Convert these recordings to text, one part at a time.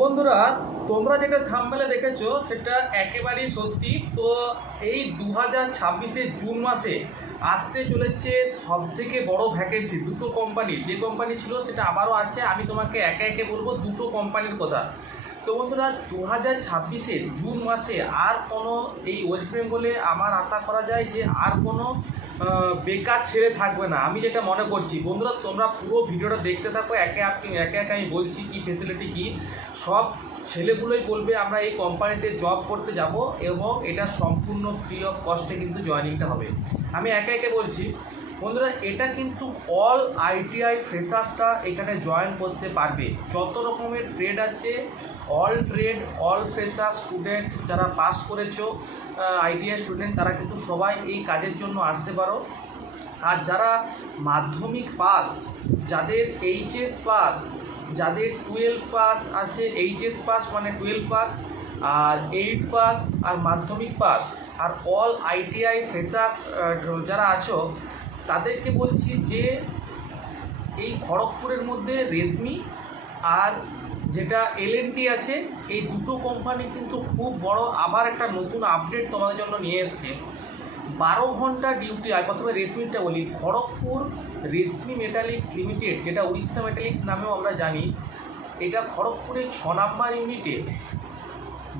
বন্ধুরা, তোমরা যেটা থাম্বনেলে দেখেছো সেটা একেবারেই সত্যি। তো এই 2026-এর জুন মাসে আসতে চলেছে সবথেকে বড় ভ্যাকেন্সি দুটো কোম্পানির। যে কোম্পানি ছিল সেটা আবারও আছে, আমি তোমাকে একে একে বলবো দুটো কোম্পানির কথা। তো বন্ধুরা, 2026-এর জুন মাসে আর কোনো এই ওয়েস্ট বেঙ্গলে আমার আশা করা যায় যে আর কোনো বেকার ছেড়ে থাকবে না, আমি যেটা মনে করছি। বন্ধুরা, তোমরা পুরো ভিডিওটা দেখতে থাকো, একে একে আমি বলছি কি ফেসিলিটি কি। সব ছেলেগুলোই বলবে আমরা এই কোম্পানিতে জব করতে যাব এবং এটা সম্পূর্ণ ফ্রি অফ কস্টে কিন্তু জয়েনিংটা হবে। আমি একে একে বলছি বন্ধুরা, এটা কিন্তু অল আইটিআই ফ্রেশার্সরা এখানে জয়েন করতে পারবে। যত রকমের ট্রেড আছে, all trade, all fresher student যারা পাস করেছো আইটিআই স্টুডেন্ট, তারা কিন্তু সবাই এই কাজের জন্য আসতে পারো। আর যারা মাধ্যমিক পাস, যাদের এইচএস পাস, যাদের 12 পাস আছে, এইচএস পাস মানে 12 পাস, আর 8 পাস আর মাধ্যমিক পাস, আর অল আইটিআই ফ্রেশার্স যারা আছো, তাদেরকে বলছি যে এই খড়গপুরের মধ্যে রেশমি আর যেটা এলএনটি আছে, এই দুটো কোম্পানি কিন্তু খুব বড় আবার একটা নতুন আপডেট তোমাদের জন্য নিয়ে এসছে। 12 ঘন্টা ডিউটি। আর প্রথমে রেশমিটা বলি, খড়গপুর রেশমি মেটালিক্স লিমিটেড, যেটা উড়িষ্যা মেটালিক্স নামেও আমরা জানি, এটা খড়গপুরের 6 নাম্বার ইউনিটে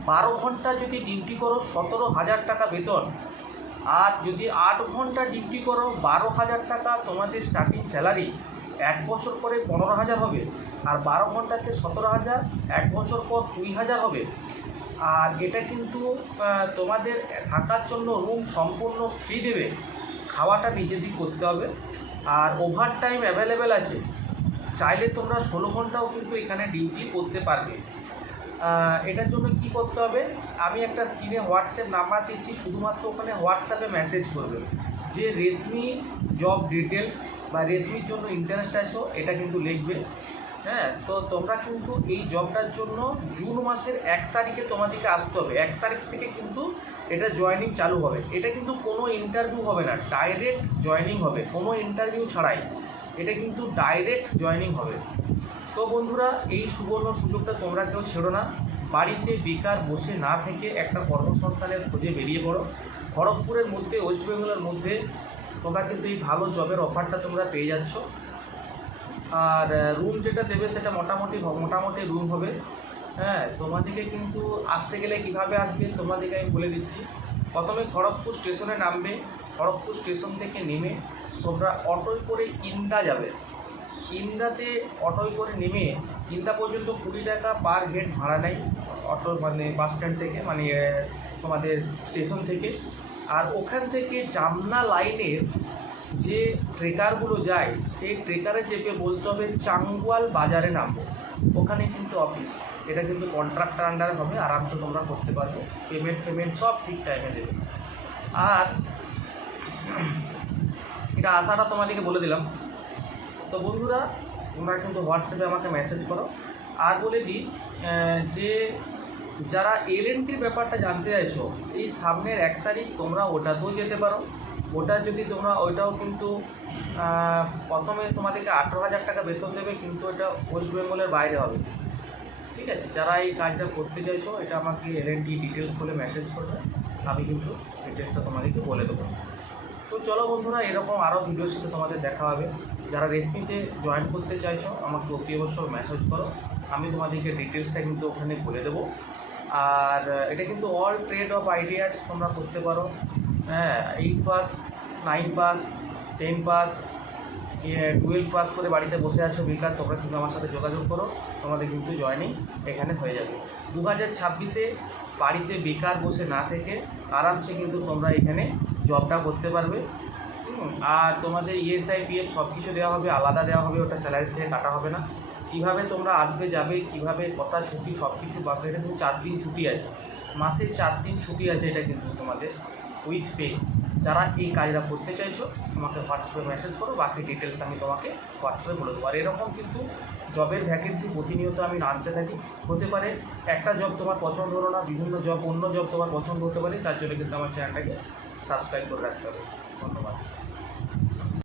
12 ঘন্টা যদি ডিউটি করো 17,000 টাকা বেতন, আর যদি 8 ঘন্টা ডিউটি করো 12,000 টাকা তোমাদের স্টার্টিং স্যালারি। 1 বছর পরে 15,000 হবে, আর 12 ঘন্টাতে 17,000, 1 বছর পর 20,000 হবে। আর এটা কিন্তু তোমাদের থাকার জন্য রুম সম্পূর্ণ ফ্রি দেবে, খাওয়াটা নিজেদের করতে হবে। আর ওভার টাইম অ্যাভেলেবেল আছে, চাইলে তোমরা 16 ঘন্টাও কিন্তু এখানে ডিউটি করতে পারবে। এটার জন্য কি করতে হবে, আমি একটা স্ক্রিনে হোয়াটসঅ্যাপ নাম্বার দিচ্ছি, শুধুমাত্র ওখানে হোয়াটসঅ্যাপে মেসেজ করবে যে রেশমি জব ডিটেলস বা রেশমির জন্য ইন্টারেস্ট আছো, এটা কিন্তু লিখবে। হ্যাঁ, তো তোমরা কিন্তু এই জবটার জন্য জুন মাসের 1 তারিখে তোমাদেরকে আসতে হবে। 1 তারিখ থেকে কিন্তু এটা জয়েনিং চালু হবে। এটা কিন্তু কোনো ইন্টারভিউ হবে না, ডাইরেক্ট জয়েনিং হবে, কোনো ইন্টারভিউ ছাড়াই। এটা কিন্তু ডাইরেক্ট জয়েনিং হবে। তো বন্ধুরা, এই সুবর্ণ সুযোগটা তোমরা কেউ ছেড়ো না। বাড়িতে বেকার বসে না থেকে একটা কর্মসংস্থানের খোঁজে বেরিয়ে পড়ো। খড়গপুরের মধ্যে, ওয়েস্ট বেঙ্গলের মধ্যে তোমরা কিন্তু এই ভালো জবের অফারটা তোমরা পেয়ে যাচ্ছ। আর রুম যেটা দেবে সেটা মোটামুটি রুম হবে। হ্যাঁ, তোমাদেরকে কিন্তু আসতে গেলে কিভাবে আসবে তোমাদেরকে আমি বলে দিচ্ছি। প্রথমে খড়গপুর স্টেশনে নামবে, খড়গপুর স্টেশন থেকে নেমে তোমরা অটোয় করে ইন্দা যাবে। ইন্দাতে অটোয় করে নেমে ইন্দা পর্যন্ত 20 টাকা পার হেড ভাড়া নেয় অটো, মানে বাস স্ট্যান্ড থেকে, মানে তোমাদের স্টেশন থেকে। আর ওখান থেকে জামনা লাইনের যে ট্রেকারগুলো যায়, সেই ট্রেকারে চেপে বলতে হবে চাঙ্গুয়াল বাজারে নামবো, ওখানে কিন্তু অফিস। এটা কিন্তু কন্ট্রাক্টর আন্ডারে হবে, আরামসে তোমরা করতে পারবে। পেমেন্ট সব ঠিক টাইমে দেবে। আর এটা আশাটা তোমাদেরকে বলে দিলাম। তো বন্ধুরা, তোমরা কিন্তু হোয়াটসঅ্যাপে আমাকে মেসেজ করো। আর বলে দিই যে যারা এলএনটির ব্যাপারটা জানতে চাইছো, এই সামনের 1 তারিখ তোমরা ওটাতেও যেতে পারো। ওটা যদি তোমরা, ওইটাও কিন্তু প্রথমে তোমাদেরকে 18,000 টাকা বেতন দেবে, কিন্তু এটা ওয়েস্ট বেঙ্গলের বাইরে হবে। ঠিক আছে, যারা এই কাজটা করতে চাইছো, এটা আমাকে এলএনটি ডিটেলস বলে মেসেজ করবে, আমি কিন্তু ডিটেলসটা তোমাদেরকে বলে দেবো। তো চলো বন্ধুরা, এরকম আরও ভিডিওর সাথে তোমাদের দেখা হবে। যারা রেশমিতে জয়েন করতে চাইছো, আমাকে অতি অবশ্যই মেসেজ করো, আমি তোমাদেরকে ডিটেলসটা কিন্তু ওখানে বলে দেবো। আর এটা কিন্তু অল ট্রেড অফ আইটিআই তোমরা করতে পারো। হ্যাঁ, 8 পাস, 9 পাস, 10 পাস, 12 পাস করে বাড়িতে বসে আছো বেকার, তোমরা কিন্তু আমার সাথে যোগাযোগ করো, তোমাদের কিন্তু জয়েনিং এখানে হয়ে যাবে। 2026-এ বাড়িতে বেকার বসে না থেকে আরামসে কিন্তু তোমরা এখানে জবটা করতে পারবে। আর তোমাদের ইএসআই পিএফ সব কিছু দেওয়া হবে, আলাদা দেওয়া হবে, ওটা স্যালারি থেকে কাটা হবে না। কীভাবে তোমরা আসবে যাবে, কীভাবে কটা ছুটি, সব কিছু বাকি। এটা কিন্তু 4 দিন ছুটি আছে, মাসে 4 দিন ছুটি আছে, এটা কিন্তু তোমাদের উইথ পে। যারা এই কাজটা করতে চাইছো, আমাকে হোয়াটসঅ্যাপে মেসেজ করো, বাকি ডিটেলস আমি তোমাকে হোয়াটসঅ্যাপে বলে দেবো। আর এরকম কিন্তু জবের ভ্যাকেন্সি প্রতিনিয়ত আমি আনতে থাকি। হতে পারে একটা জব তোমার পছন্দ হলো না, বিভিন্ন জব, অন্য জব তোমার পছন্দ হতে পারে, তার জন্য কিন্তু আমার চ্যানেলটাকে সাবস্ক্রাইব করে রাখতে হবে। ধন্যবাদ।